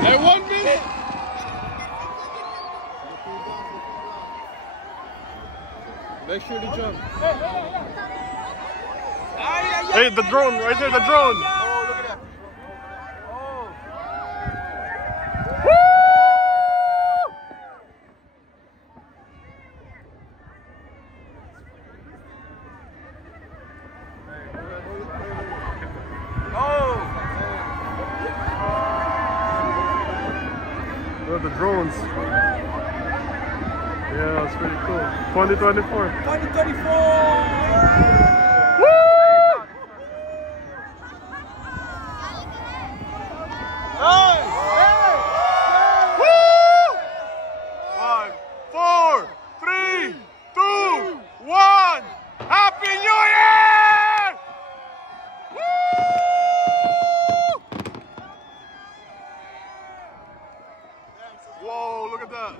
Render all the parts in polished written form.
Hey, 1 minute. Make sure to jump. Hey, the drone, right there, the drone. Oh, look at that. Look at the drones. Yeah, it's pretty cool. 2024. 2024. Whoa, look at that.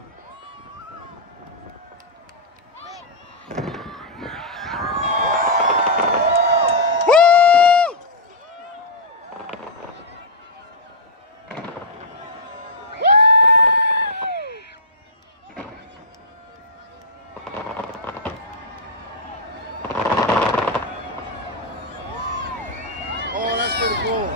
Oh, that's pretty cool.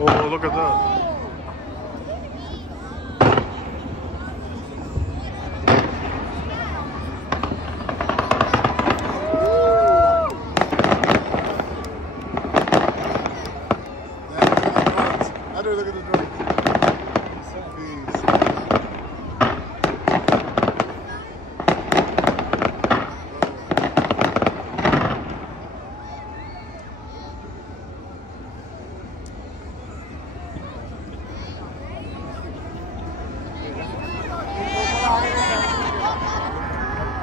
Oh, look at that. Look at the drone.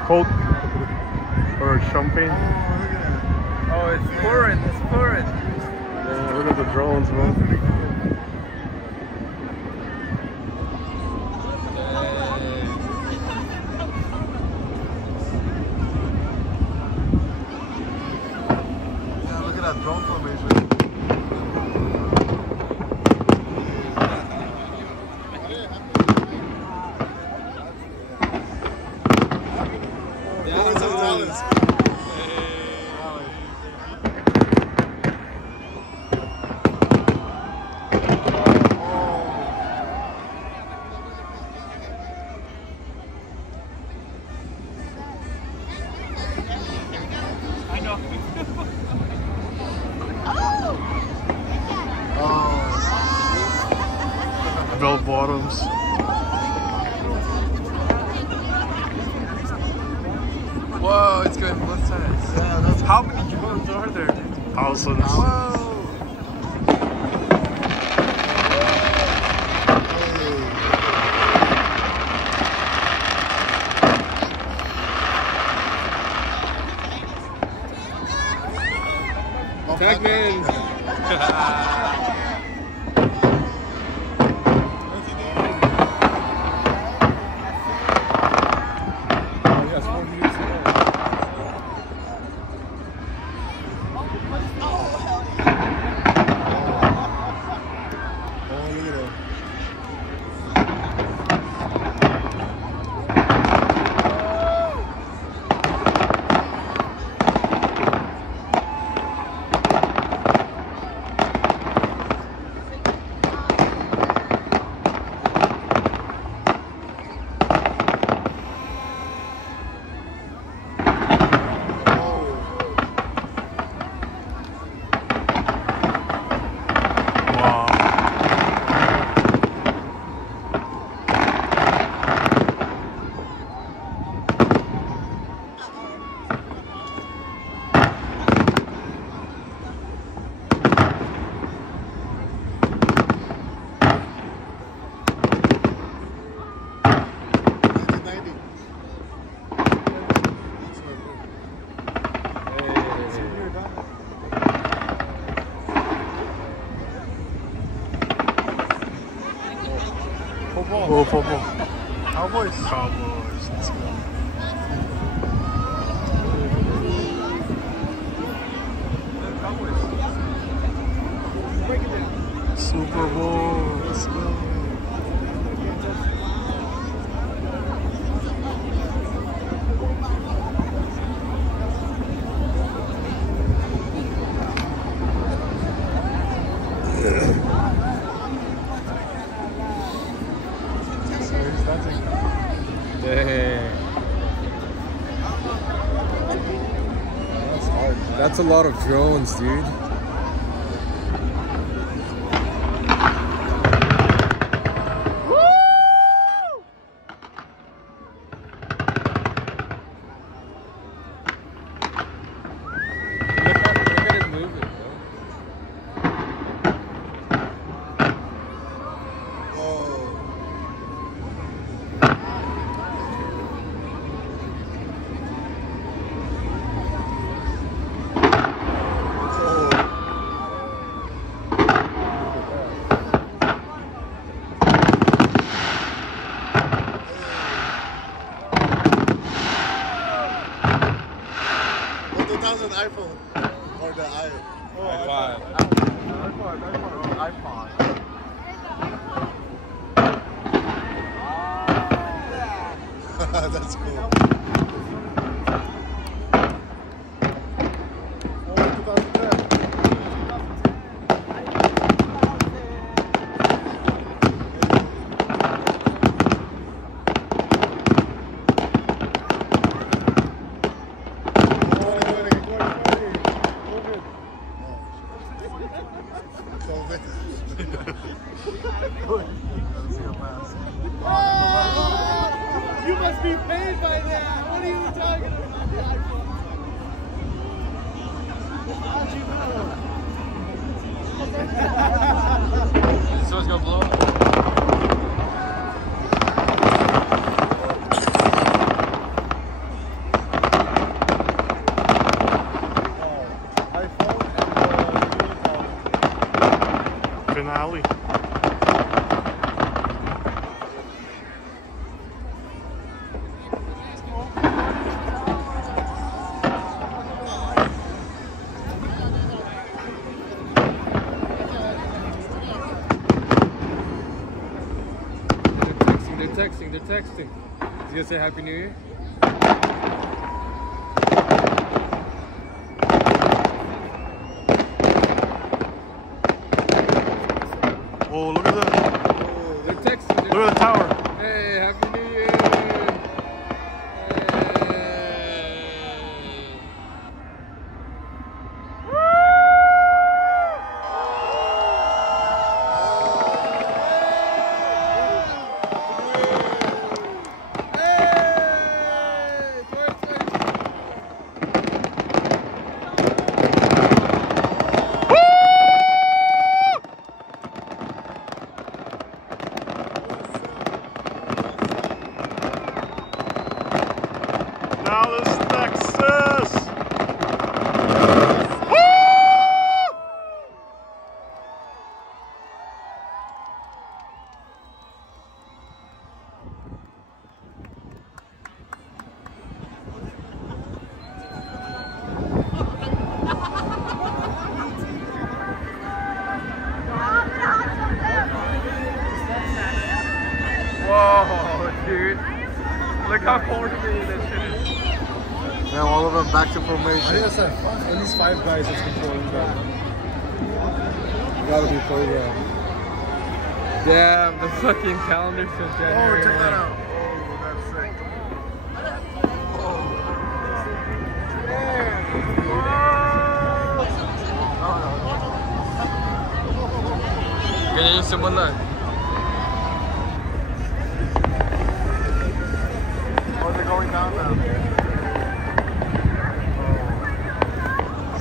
Coke or champagne. Oh, it's pouring. It's pouring. Yeah, look at the drones, man. Look at that drone formation. bottoms. Whoa, it's going both sides. Yeah, that's How many drones are there? Thousands. Whoa. Pac-Man! Football. Cowboys. Cowboys. Let's go. Super Bowl. Let's go. That's hard. That's a lot of drones, dude. Look at it moving, bro. That was an iPhone or the iPod. iPod. That's cool. You must be paid by now. What are you talking about? How'd you know? So it's gonna blow up. Finale. They're texting. He's gonna say Happy New Year. Oh, look at that. They're texting. Look at the tower. Hey, Happy New Year. Hey. Dallas, Texas. Whoa, dude. Look how coordinated that shit is. Now all of them back to I formation. think that's like at least 5 guys that's controlling that. Gotta be programmed. Damn, the fucking calendar says Oh, January. check that out. Oh, that's sick. Ganyan yung simula. Oh, they're going down now.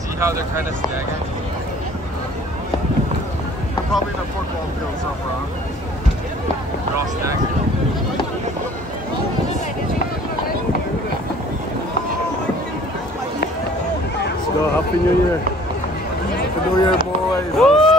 See how they're kind of staggered? They're probably in a football field somewhere, huh? They're all staggered. Let's go. Happy New Year. Happy New Year, boys. Woo!